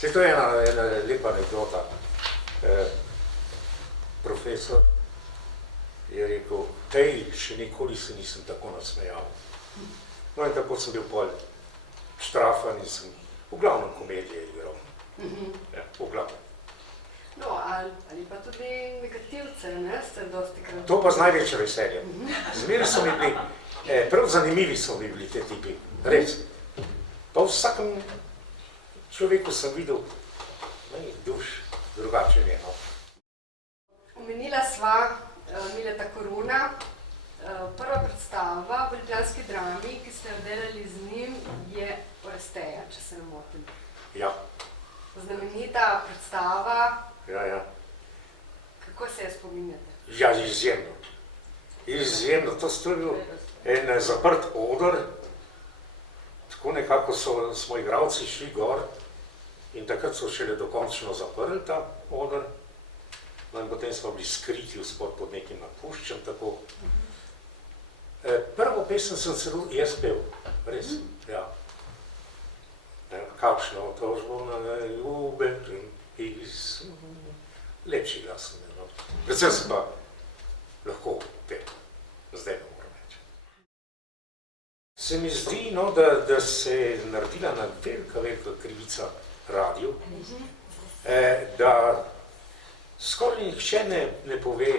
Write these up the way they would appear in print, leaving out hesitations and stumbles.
Se to je ena lepa anekdota. Profesor je rekel, še nikoli se nisem tako nasmejal. No in tako sem bil pol štrafan in sem v glavnem komedije igral. Ja, v glavnem. No, ali pa tudi negativce, ne, ste dosti krat... To pa z največje veseljem. Zmeraj so mi bili, prav zanimivi so mi bili te tipi, res. Pa v vsakem človeku sem videl duš drugačen je. Omenila sva Mileta Koruna. Prva predstava v ljubljanski drami, ki ste jo delali z njim, je Oresteja, če se ne motim. Ja. Znamenita predstava. Ja. Kako se je spominjate? Ja, izjemno. Izjemno. To je bil en zaprt oder. Tako nekako smo igralci šli gor in takrat so šele dokončno zaprli ta oder. No in potem smo bili skriti vzpod pod nekim napuščem, tako. Prvo pesem sem celo jaz pel, res, ja. Kakšno otožbo na ljube iz... Lepši glas sem imel. Predvsem sem pa lahko pel, zdaj ne moram reči. Se mi zdi, da se je naredila ena velika krivica radiju, da skoraj nihče ne pove,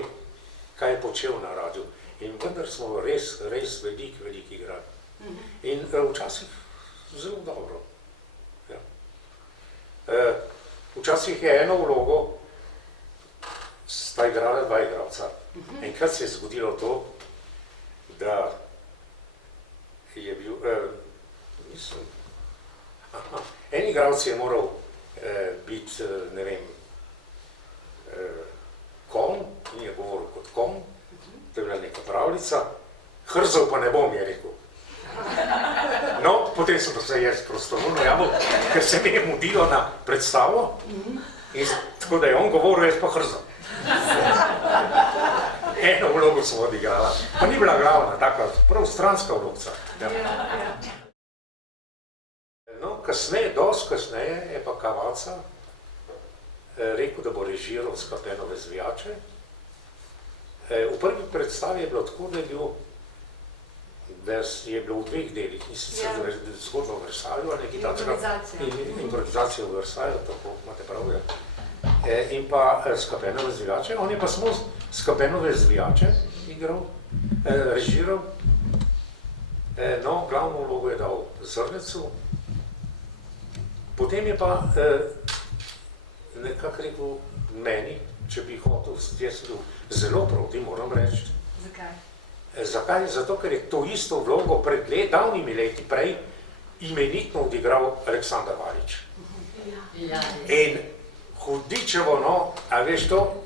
kaj je počel na radiju. In vendar smo res veliki igrali. In včasih zelo dobro. Včasih je eno vlogo, sta igrala dva igralca. Enkrat se je zgodilo to, da je bil, mislim, en igralec je moral biti, ne vem, konj, in je govoril kot konj, to je bila neka pravljica, hrzel pa ne bom, je rekel. No, potem sem pa se jaz prostovoljno javil, ker se mi je mudilo na predstavo, in tako da je on govoril, jaz pa hrzel. Eno vlogo sem odigrala, pa ni bila glavna, taka prav stranska vlogca. No, kasneje, dosti kasneje, je pa Cavazza rekel, da bo režiral Skapenove zvijače. V prvi predstavi je bilo tako, da je bilo v dveh delih, in sicer zgodba v Versaju, improvizacija v Versaju, tako imate prav, in pa Skapenove zvijače. On je pa samo Skapenove zvijače igral, režiral. No, glavno vlogo je dal Zrnecu. Potem je pa nekako rekel meni, če bi hotel, jaz bil zelo proti, moram reči. Zakaj? Zakaj? Zato, ker je to isto vlogo pred davnimi leti prej imenitno odigral Aleksandar Varič. In hudičevo, no, a veš to,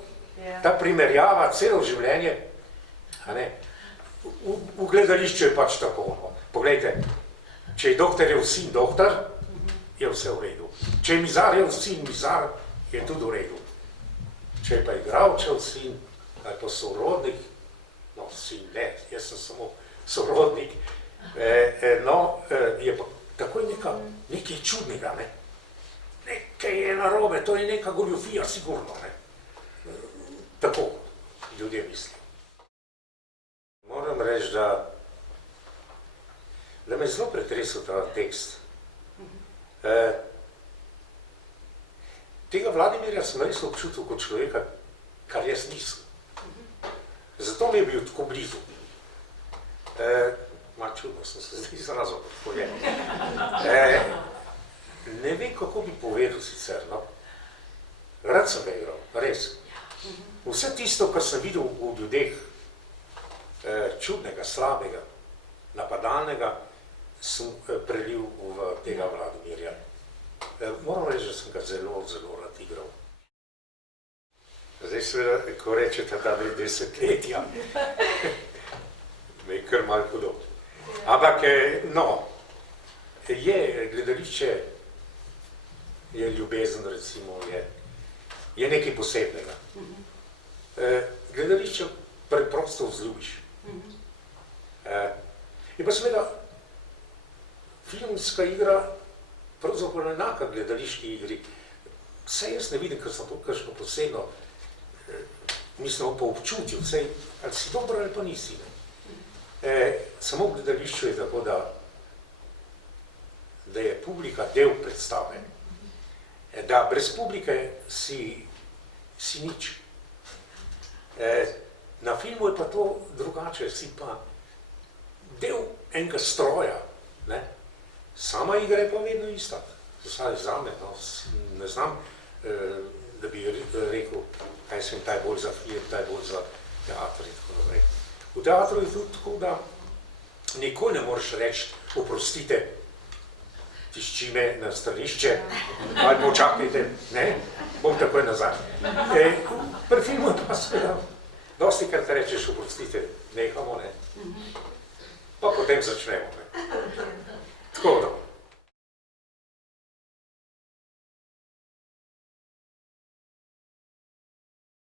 ta primerjava celo življenje, v gledališču je pač tako. Poglejte, če je doktorjev sin doktor, je vse v redu. Če je mizarjev sin mizar, je tudi v redu. Če je pa igralčev sin, ali pa sorodnik, no, sin ne, jaz sem samo sorodnik, no, je pa takoj nekaj čudnega, ne. Nekaj je narobe, to je neka goljufija, sigurno, ne. Tako ljudje mislijo. Moram reči, da me je zelo pretresel ta tekst. Tega Vladimirja sem res občutil kot človeka, kar jaz nisem. Zato mi je bil tako blizu. Malo čudno sem se zdaj izrazil, kako je. Ne vem, kako bi povedal sicer, no. Rad sem ga igral, res. Vse tisto, kar sem videl v ljudeh, čudnega, slabega, napadalnega, sem prelil v tega Vladimirja. Moram reči, da sem ga zelo rad igral. Zdaj seveda, ko rečete, da je desetletja, me je kar malo hudo. Ampak, no, gledališče je ljubezen, recimo, je nekaj posebnega. Gledališče preprosto vzljubiš. In pa seveda, filmska igra pravzaprav enaka gledališki igri. Vse jaz ne vidim, ker sem to kakšno posebno, mislim po občutju, vsej, ali si dobro ali pa nisi. Samo v gledališču je tako, da je publika del predstave. Da brez publike si nič. Na filmu je pa to drugače, si pa del enega stroja. Ne? Sama igra je pa vedno ista. Vsaj zame, no, ne znam, da bi rekel, kaj sem taj bolj za film, taj bolj za teatr in tako naprej. V teatru je tudi tako, da nikoli ne moreš reči, oprostite, tišči me na stranišče, ali počakajte, ne, bom takoj nazaj. Pri filmu je pa seveda, dosti krat rečeš, oprostite, nehamo, ne, pa potem začnemo, ne. Tako da.